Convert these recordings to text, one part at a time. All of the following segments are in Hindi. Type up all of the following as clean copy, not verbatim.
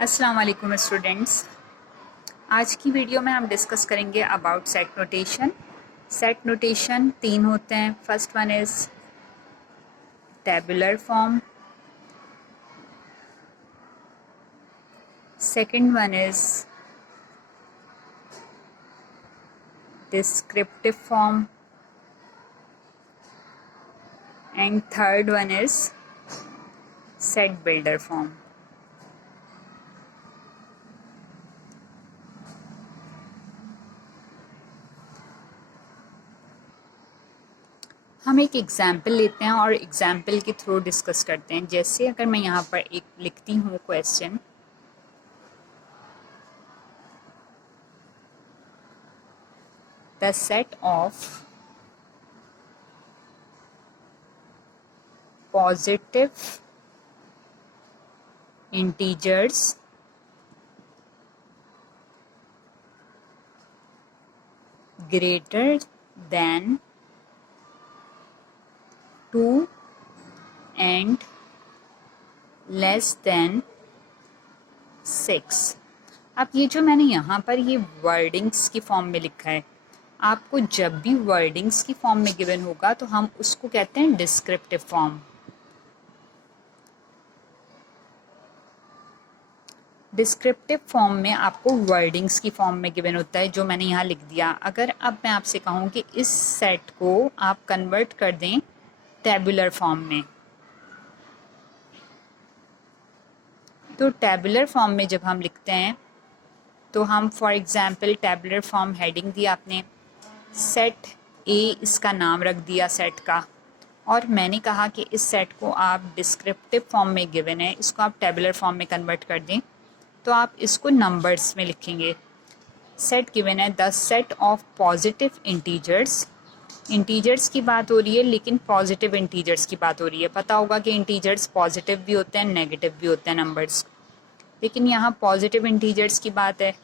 अस्सलाम वालेकुम स्टूडेंट्स। आज की वीडियो में हम डिस्कस करेंगे about set notation. Set notation 3 होते हैं। First one is tabular form, second one is descriptive form and third one is set builder form. हम एक एग्ज़ाम्पल लेते हैं और एग्ज़ाम्पल के थ्रू डिस्कस करते हैं। जैसे अगर मैं यहाँ पर एक लिखती हूँ question, the set of positive integers greater than 2 and less than 6। अब ये जो मैंने यहाँ पर ये वर्डिंग्स की फॉर्म में लिखा है, आपको जब भी वर्डिंग्स की फॉर्म में गिवन होगा तो हम उसको कहते हैं डिस्क्रिप्टिव फॉर्म। डिस्क्रिप्टिव फॉर्म में आपको वर्डिंग्स की फॉर्म में गिवन होता है, जो मैंने यहाँ लिख दिया। अगर अब मैं आपसे कहूँ कि इस सेट को आप कन्वर्ट कर दें टेबुलर फॉर्म में, तो टेबुलर फॉर्म में जब हम लिखते हैं तो हम for example tabular form heading दी आपने, सेट ए इसका नाम रख दिया सेट का, और मैंने कहा कि इस सेट को आप डिस्क्रिप्टिव फॉर्म में गिवन है, इसको आप टेबुलर फॉर्म में कन्वर्ट कर दें तो आप इसको नंबर्स में लिखेंगे। सेट गिवन है the set of positive integers. Integers की बात हो रही है, लेकिन पॉजिटिव इंटीजर्स की बात हो रही है। पता होगा कि इंटीजर्स पॉजिटिव भी होते हैं, नेगेटिव भी होते हैं नंबर्स, लेकिन यहाँ पॉजिटिव इंटीजर्स की बात है।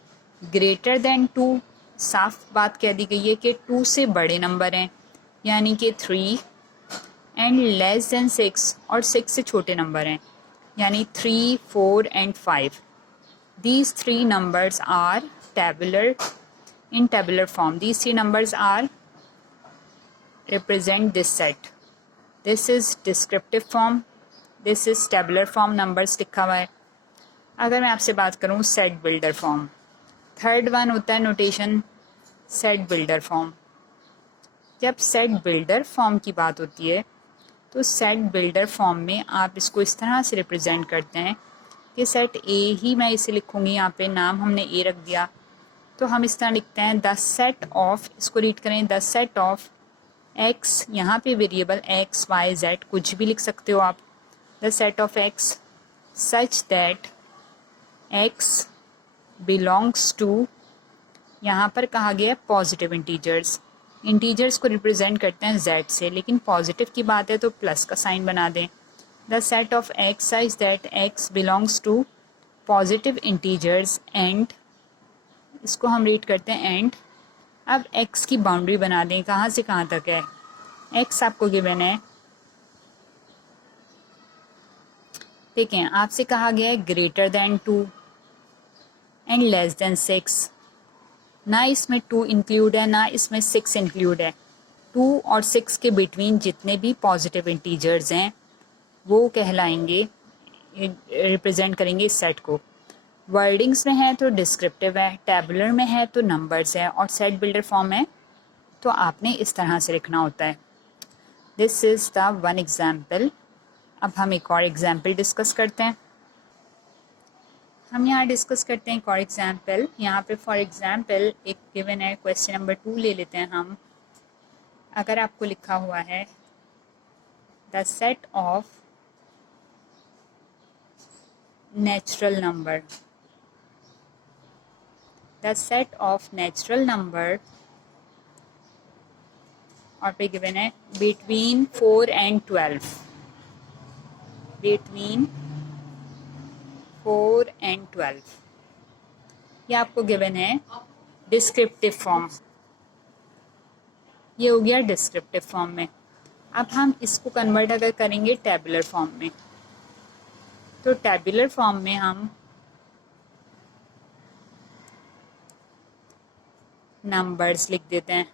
ग्रेटर देन 2, साफ बात कह दी गई है कि 2 से बड़े नंबर हैं, यानी कि 3, एंड लेस देन 6, और 6 से छोटे नंबर हैं, यानी 3, 4 and 5। These three numbers are tabular in tabular form. These three numbers are represent this set. This is descriptive form. This is tabular form. Numbers लिखा हुआ है। अगर मैं आपसे बात करूँ set builder form, third one होता है नोटेशन सेट बिल्डर फॉर्म। जब सेट बिल्डर फॉर्म की बात होती है तो सेट बिल्डर फॉर्म में आप इसको इस तरह से रिप्रेजेंट करते हैं कि सेट ए ही मैं इसे लिखूँगी, यहाँ पे नाम हमने ए रख दिया, तो हम इस तरह लिखते हैं द सेट ऑफ, इसको रीड करें, द सेट ऑफ एक्स, यहाँ पे वेरिएबल एक्स वाई जेड कुछ भी लिख सकते हो आप, the set of x such that x belongs to, यहाँ पर कहा गया है पॉजिटिव इंटीजर्स। इंटीजर्स को रिप्रेजेंट करते हैं जेड से, लेकिन पॉजिटिव की बात है तो प्लस का साइन बना दें। The set of x such that x belongs to positive integers and, इसको हम रीड करते हैं एंड। अब x की बाउंड्री बना दें, कहाँ से कहाँ तक है। x आपको गिवन है, देखें आपसे कहा गया है greater than 2 and less than 6। ना इसमें 2 इंक्लूड है, ना इसमें 6 इंक्लूड है। 2 और 6 के बिटवीन जितने भी पॉजिटिव इंटीजर्स हैं वो कहलाएंगे, रिप्रेजेंट करेंगे इस सेट को। वर्डिंग्स में है तो डिस्क्रिप्टिव है, टेबुलर में है तो नंबर्स है, और सेट बिल्डर फॉर्म है तो आपने इस तरह से लिखना होता है। This is the one example. अब हम एक और एग्जाम्पल डिस्कस करते हैं। हम यहाँ डिस्कस करते हैं एक और एग्जाम्पल। यहाँ पे फॉर एग्जाम्पल एक गिवन है, क्वेश्चन नंबर 2 ले लेते हैं हम। अगर आपको लिखा हुआ है the set of natural number, the set of natural number, और पे गिवन है between 4 and 12, between 4 and 12, ये आपको गिवन है डिस्क्रिप्टिव फॉर्म। ये हो गया डिस्क्रिप्टिव फॉर्म में। अब हम इसको कन्वर्ट अगर करेंगे टेबुलर फॉर्म में, तो टेबुलर फॉर्म में हम नंबर्स लिख देते हैं।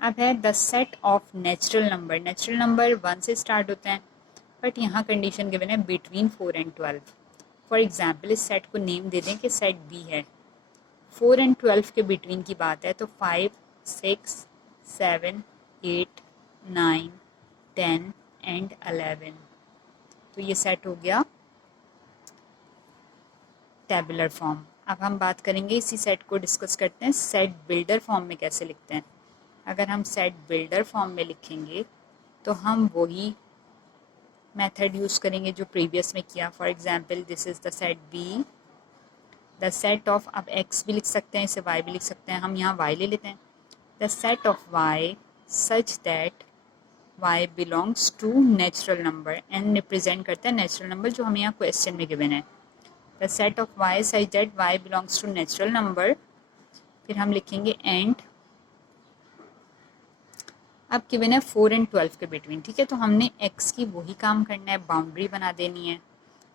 अब है the set of natural number. Natural number 1 से स्टार्ट होते हैं, बट यहाँ कंडीशन गिवन है बिटवीन 4 and 12। फॉर एग्जाम्पल इस सेट को नेम दे दें कि सेट बी है, 4 and 12 के बिटवीन की बात है, तो 5, 6, 7, 8, 9, 10 and 11। तो ये सेट हो गया टेबुलर फॉर्म। अब हम बात करेंगे इसी सेट को डिस्कस करते हैं सेट बिल्डर फॉर्म में कैसे लिखते हैं। अगर हम सेट बिल्डर फॉर्म में लिखेंगे तो हम वही मेथड यूज़ करेंगे जो प्रीवियस में किया। For example this is the set B, the set of, अब एक्स भी लिख सकते हैं, इसे वाई भी लिख सकते हैं, हम यहाँ वाई ले लेते हैं। The set of y such that y belongs to natural number, and represent करता है नेचुरल नंबर जो हमें यहाँ क्वेश्चन में गिवन है। The set of y such that y belongs to natural number, फिर हम लिखेंगे एंड, अब गिवन है 4 and 12 के बिटवीन, ठीक है। तो हमने x की वही काम करना है, बाउंड्री बना देनी है।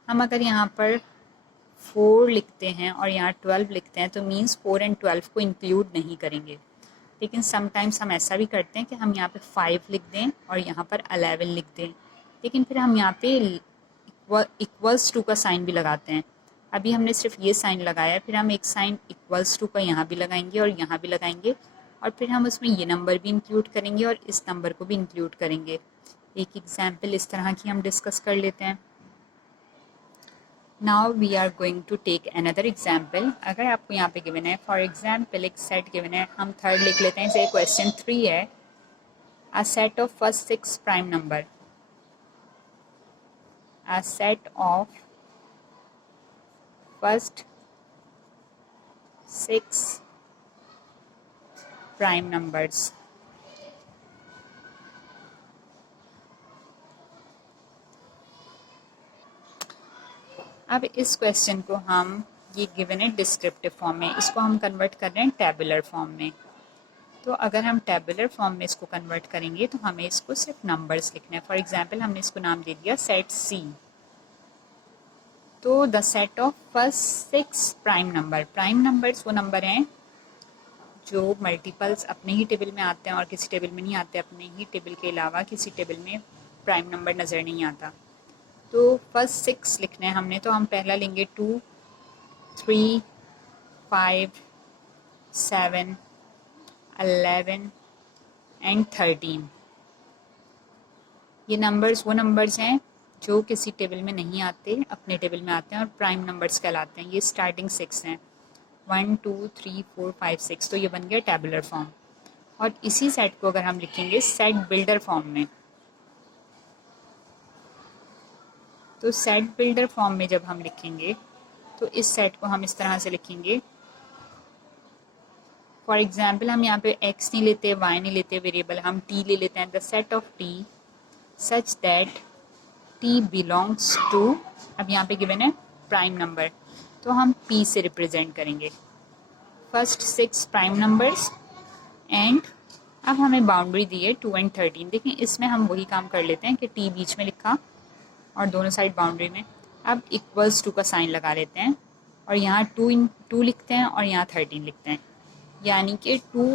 हम अगर यहाँ पर 4 लिखते हैं और यहाँ 12 लिखते हैं तो मीन्स 4 and 12 को इंक्लूड नहीं करेंगे, लेकिन समटाइम्स हम ऐसा भी करते हैं कि हम यहाँ पे 5 लिख दें और यहाँ पर 11 लिख दें, लेकिन फिर हम यहाँ पे इक्वल्स टू का साइन भी लगाते हैं। अभी हमने सिर्फ ये साइन लगाया है, फिर हम एक साइन इक्वल्स टू का यहाँ भी लगाएंगे और यहाँ भी लगाएंगे, और फिर हम उसमें ये नंबर भी इंक्लूड करेंगे और इस नंबर को भी इंक्लूड करेंगे। एक एग्जाम्पल इस तरह की हम डिस्कस कर लेते हैं। Now we are going to take another example. अगर आपको यहाँ पे गिवन है, फॉर एग्जाम्पल एक सेट गिवन है, हम थर्ड लिख लेते हैं, जैसे क्वेश्चन 3 है, a set of first 6 prime number, a set of first 6 prime numbers. अब इस क्वेश्चन को हम, ये गिवन है डिस्क्रिप्टिव फॉर्म में, इसको हम कन्वर्ट कर रहे हैं टेबुलर फॉर्म में। तो अगर हम टेबुलर फॉर्म में इसको कन्वर्ट करेंगे तो हमें इसको सिर्फ नंबर्स लिखना है। फॉर एग्जांपल हमने इसको नाम दे दिया सेट सी। तो the set of first 6 prime number, prime numbers वो नंबर हैं जो मल्टीपल्स अपने ही टेबल में आते हैं और किसी टेबल में नहीं आते, अपने ही टेबल के अलावा किसी टेबल में प्राइम नंबर नज़र नहीं आता। तो फर्स्ट 6 लिखने हैं हमने, तो हम पहला लेंगे 2, 3, 5, 7, 11 एंड 13। ये नंबर्स वो नंबर्स हैं जो किसी टेबल में नहीं आते, अपने टेबल में आते हैं और प्राइम नंबर्स कहलाते हैं। ये स्टार्टिंग 6 हैं, 1, 2, 3, 4, 5, 6। तो ये बन गया टेबुलर फॉर्म। और इसी सेट को अगर हम लिखेंगे सेट बिल्डर फॉर्म में, तो सेट बिल्डर फॉर्म में जब हम लिखेंगे तो इस सेट को हम इस तरह से लिखेंगे। फॉर एग्जाम्पल हम यहाँ पे x नहीं लेते, y नहीं लेते वेरिएबल, हम t ले लेते हैं। The set of t such that t belongs to, अब यहाँ पे गिवन है प्राइम नंबर, तो हम p से रिप्रेजेंट करेंगे फर्स्ट 6 प्राइम नंबर्स। एंड अब हमें बाउंड्री दी है 2 and 13। देखिए इसमें हम वही काम कर लेते हैं कि t बीच में लिखा और दोनों साइड बाउंड्री में। अब इक्वल्स टू का साइन लगा लेते हैं और यहाँ 2 लिखते हैं और यहाँ 13 लिखते हैं, यानी कि 2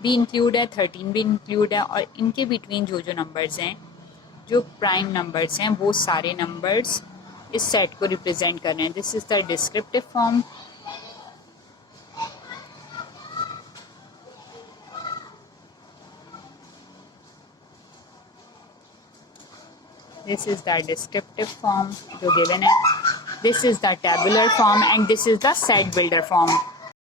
भी इंक्लूड है, 13 भी इंक्लूड है, और इनके बिटवीन जो जो नंबर्स हैं, जो प्राइम नंबर्स हैं, वो सारे नंबर्स इस सेट को रिप्रेजेंट कर रहे हैं। This is the descriptive form. This is the descriptive form जो given है, this is the tabular form and this is the set builder form।